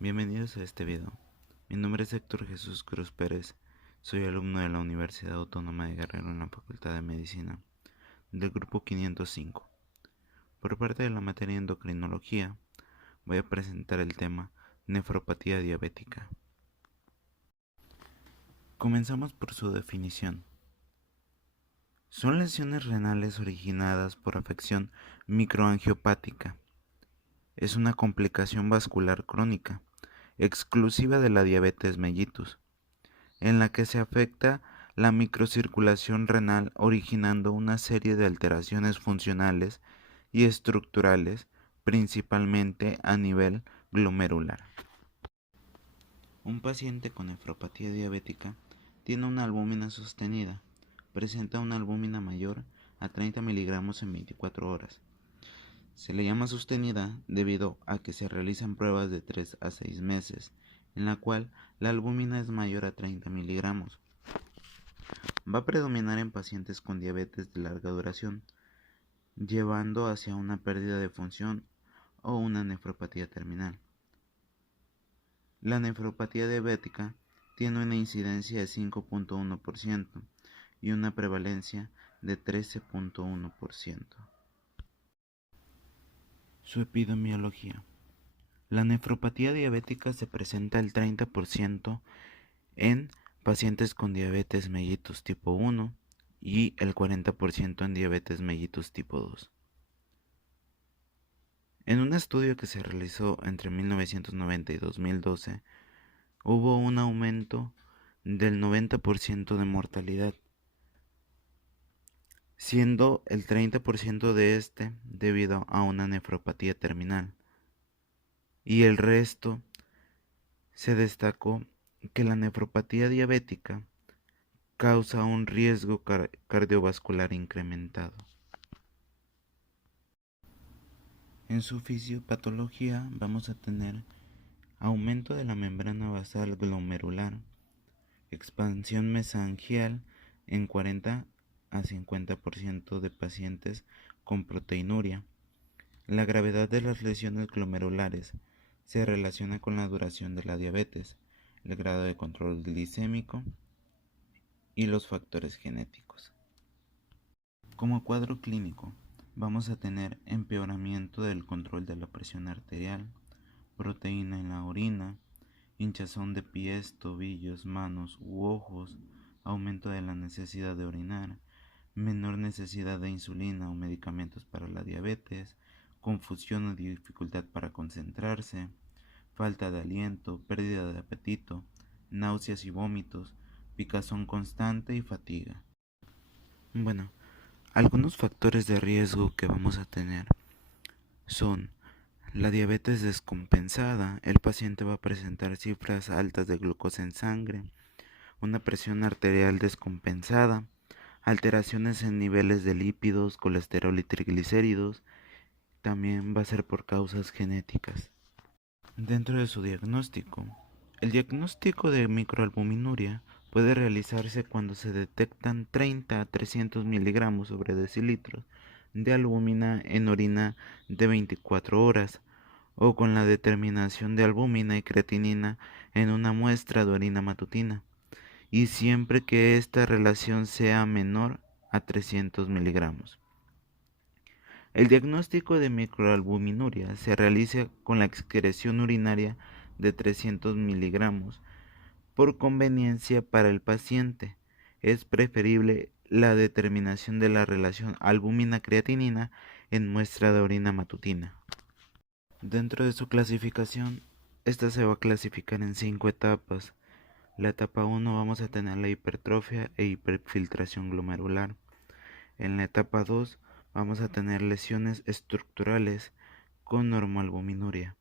Bienvenidos a este video. Mi nombre es Héctor Jesús Cruz Pérez. Soy alumno de la Universidad Autónoma de Guerrero en la Facultad de Medicina, del grupo 505. Por parte de la materia endocrinología, voy a presentar el tema nefropatía diabética. Comenzamos por su definición. Son lesiones renales originadas por afección microangiopática. Es una complicación vascular crónica, exclusiva de la diabetes mellitus, en la que se afecta la microcirculación renal originando una serie de alteraciones funcionales y estructurales, principalmente a nivel glomerular. Un paciente con nefropatía diabética tiene una albúmina sostenida, presenta una albúmina mayor a 30 miligramos en 24 horas. Se le llama sostenida debido a que se realizan pruebas de 3 a 6 meses, en la cual la albúmina es mayor a 30 miligramos. Va a predominar en pacientes con diabetes de larga duración, llevando hacia una pérdida de función o una nefropatía terminal. La nefropatía diabética tiene una incidencia de 5.1% y una prevalencia de 13.1%. Su epidemiología. La nefropatía diabética se presenta el 30% en pacientes con diabetes mellitus tipo 1 y el 40% en diabetes mellitus tipo 2. En un estudio que se realizó entre 1990 y 2012, hubo un aumento del 90% de mortalidad, siendo el 30% de este debido a una nefropatía terminal, y el resto se destacó que la nefropatía diabética causa un riesgo cardiovascular incrementado. En su fisiopatología vamos a tener aumento de la membrana basal glomerular, expansión mesangial en 40 a 50% de pacientes con proteinuria. La gravedad de las lesiones glomerulares se relaciona con la duración de la diabetes, el grado de control glicémico y los factores genéticos. Como cuadro clínico, vamos a tener empeoramiento del control de la presión arterial, proteína en la orina, hinchazón de pies, tobillos, manos u ojos, aumento de la necesidad de orinar, menor necesidad de insulina o medicamentos para la diabetes, confusión o dificultad para concentrarse, falta de aliento, pérdida de apetito, náuseas y vómitos, picazón constante y fatiga. Bueno, algunos factores de riesgo que vamos a tener son la diabetes descompensada. El paciente va a presentar cifras altas de glucosa en sangre, una presión arterial descompensada, alteraciones en niveles de lípidos, colesterol y triglicéridos. También va a ser por causas genéticas. Dentro de su diagnóstico, el diagnóstico de microalbuminuria puede realizarse cuando se detectan 30 a 300 miligramos sobre decilitros de albúmina en orina de 24 horas o con la determinación de albúmina y creatinina en una muestra de orina matutina, y siempre que esta relación sea menor a 300 miligramos. El diagnóstico de microalbuminuria se realiza con la excreción urinaria de 300 miligramos. Por conveniencia para el paciente, es preferible la determinación de la relación albúmina-creatinina en muestra de orina matutina. Dentro de su clasificación, esta se va a clasificar en 5 etapas. La etapa 1 vamos a tener la hipertrofia e hiperfiltración glomerular. En la etapa 2 vamos a tener lesiones estructurales con normoalbuminuria.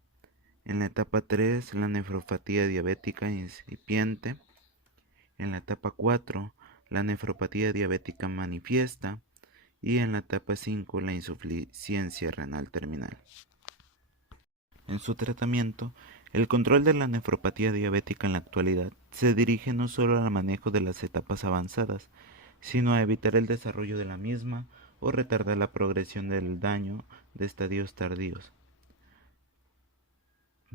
En la etapa 3 la nefropatía diabética incipiente. En la etapa 4 la nefropatía diabética manifiesta. Y en la etapa 5 la insuficiencia renal terminal. En su tratamiento, el control de la nefropatía diabética en la actualidad se dirige no solo al manejo de las etapas avanzadas, sino a evitar el desarrollo de la misma o retardar la progresión del daño de estadios tardíos.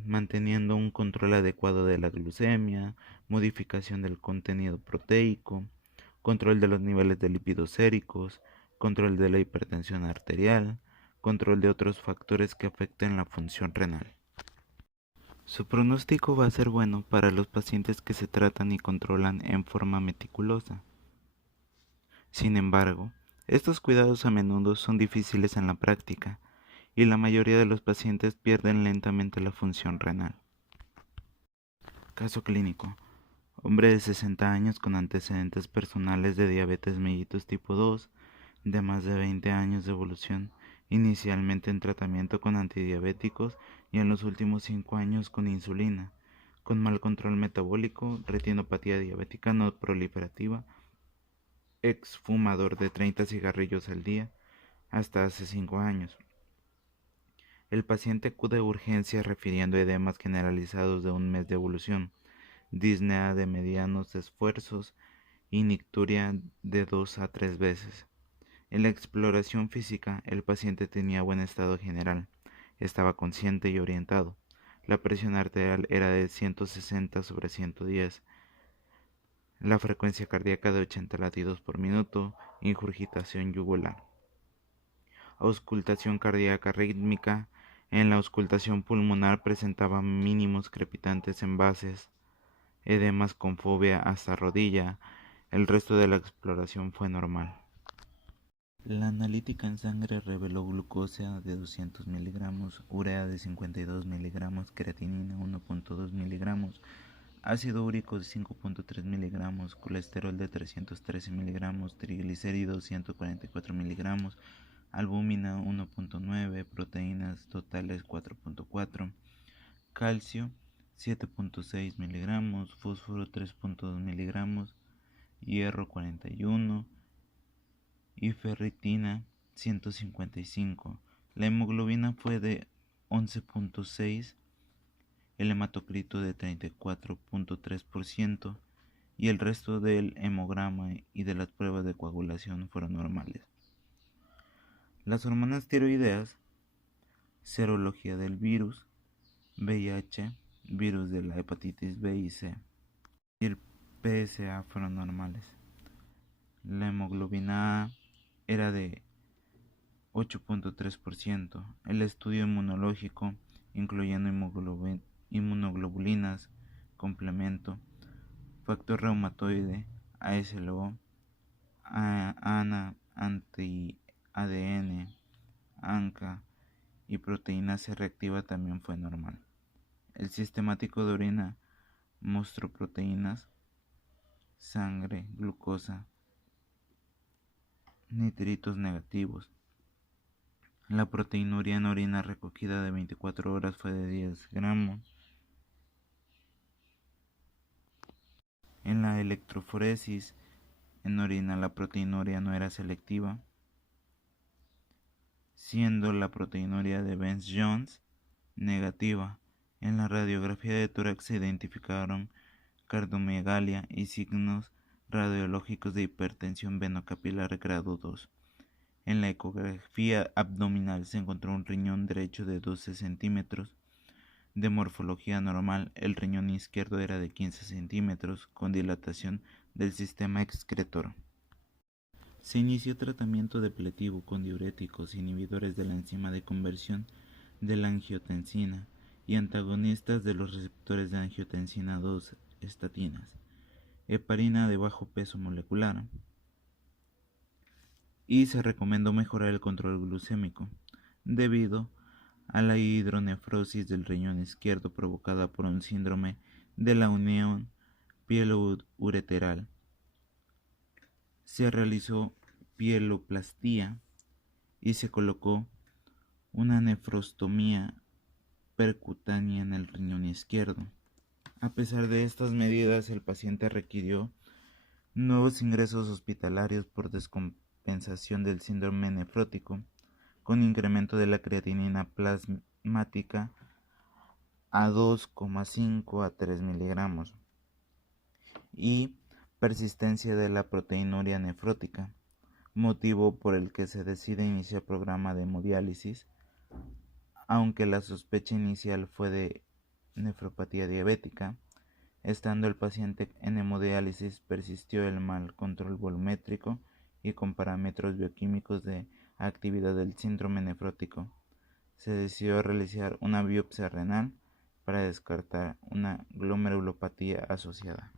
manteniendo un control adecuado de la glucemia, modificación del contenido proteico, control de los niveles de lípidos séricos, control de la hipertensión arterial, control de otros factores que afecten la función renal. Su pronóstico va a ser bueno para los pacientes que se tratan y controlan en forma meticulosa. Sin embargo, estos cuidados a menudo son difíciles en la práctica y la mayoría de los pacientes pierden lentamente la función renal. Caso clínico. Hombre de 60 años con antecedentes personales de diabetes mellitus tipo 2, de más de 20 años de evolución, inicialmente en tratamiento con antidiabéticos y en los últimos 5 años con insulina, con mal control metabólico, retinopatía diabética no proliferativa, exfumador de 30 cigarrillos al día hasta hace 5 años. El paciente acude a urgencias refiriendo edemas generalizados de un mes de evolución, disnea de medianos esfuerzos y nicturia de 2 a 3 veces. En la exploración física, el paciente tenía buen estado general, estaba consciente y orientado. La presión arterial era de 160/110, la frecuencia cardíaca de 80 latidos por minuto, ingurgitación yugular. Auscultación cardíaca rítmica. En la auscultación pulmonar presentaba mínimos crepitantes en bases, edemas con fobia hasta rodilla. El resto de la exploración fue normal. La analítica en sangre reveló glucosa de 200 miligramos, urea de 52 miligramos, creatinina 1.2 miligramos, ácido úrico de 5.3 miligramos, colesterol de 313 miligramos, triglicéridos 144 miligramos, albúmina 1.9, proteínas totales 4.4, calcio 7.6 miligramos, fósforo 3.2 miligramos, hierro 41 y ferritina 155. La hemoglobina fue de 11.6, el hematocrito de 34.3% y el resto del hemograma y de las pruebas de coagulación fueron normales. Las hormonas tiroideas, serología del virus, VIH, virus de la hepatitis B y C y el PSA fueron normales. La hemoglobina A era de 8.3%. El estudio inmunológico, incluyendo inmunoglobulinas, complemento, factor reumatoide, ASLO, ANA, anti-ADN, ANCA y proteína C reactiva también fue normal. El sistemático de orina mostró proteínas, sangre, glucosa, nitritos negativos. La proteinuria en orina recogida de 24 horas fue de 10 gramos. En la electroforesis en orina la proteinuria no era selectiva, siendo la proteinuria de Benz-Jones negativa. En la radiografía de tórax se identificaron cardiomegalia y signos radiológicos de hipertensión venocapilar grado 2. En la ecografía abdominal se encontró un riñón derecho de 12 centímetros. De morfología normal, el riñón izquierdo era de 15 centímetros, con dilatación del sistema excretor. Se inició tratamiento depletivo con diuréticos, inhibidores de la enzima de conversión de la angiotensina y antagonistas de los receptores de angiotensina 2, estatinas, heparina de bajo peso molecular, y se recomendó mejorar el control glucémico, debido a la hidronefrosis del riñón izquierdo provocada por un síndrome de la unión pielo-ureteral. Se realizó pieloplastia y se colocó una nefrostomía percutánea en el riñón izquierdo. A pesar de estas medidas, el paciente requirió nuevos ingresos hospitalarios por descompensación del síndrome nefrótico, con incremento de la creatinina plasmática a 2,5 a 3 miligramos y persistencia de la proteinuria nefrótica, motivo por el que se decide iniciar programa de hemodiálisis, aunque la sospecha inicial fue de nefropatía diabética. Estando el paciente en hemodiálisis, persistió el mal control volumétrico y con parámetros bioquímicos de actividad del síndrome nefrótico. Se decidió realizar una biopsia renal para descartar una glomerulopatía asociada.